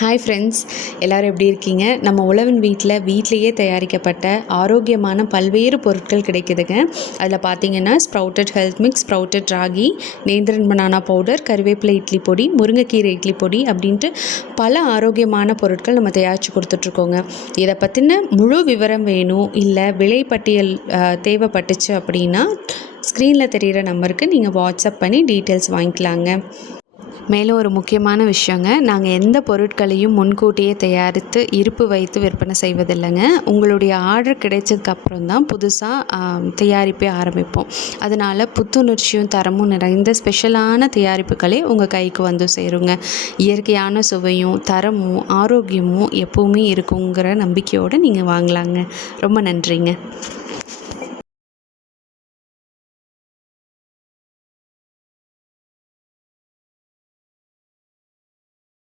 Hi friends, எல்லோரும் எப்படி இருக்கீங்க? நம்ம உழவன் வீட்டிலேயே தயாரிக்கப்பட்ட ஆரோக்கியமான பல்வேறு பொருட்கள் கிடைக்குதுங்க. அதில் பார்த்தீங்கன்னா sprouted health mix, sprouted ragi, Nendran banana powder, கருவேப்பிலை இட்லி பொடி, முருங்கைக்கீரை இட்லி பொடி அப்படின்ட்டு பல ஆரோக்கியமான பொருட்கள் நம்ம தயாரித்து கொடுத்துட்ருக்கோங்க. இதை பற்றின முழு விவரம் வேணும், இல்லை விலைப்பட்டியல் தேவைப்பட்டுச்சு அப்படின்னா ஸ்க்ரீனில் தெரிகிற நம்பருக்கு நீங்கள் வாட்ஸ்அப் பண்ணி டீட்டெயில்ஸ் வாங்கிக்கலாங்க. மேலும் ஒரு முக்கியமான விஷயங்க, நாங்கள் எந்த பொருட்களையும் முன்கூட்டியே தயாரித்து இருப்பு வைத்து விற்பனை செய்வதில்லைங்க. உங்களுடைய ஆர்டர் கிடைச்சதுக்கப்புறம் தான் புதுசாக தயாரிப்பே ஆரம்பிப்போம். அதனால் புத்துணர்ச்சியும் தரமும் நிறைந்த ஸ்பெஷலான தயாரிப்புகளே உங்கள் கைக்கு வந்து சேருங்க. இயற்கையான சுவையும் தரமும் ஆரோக்கியமும் எப்போவுமே இருக்குங்கிற நம்பிக்கையோடு நீங்கள் வாங்கலாங்க. ரொம்ப நன்றிங்க.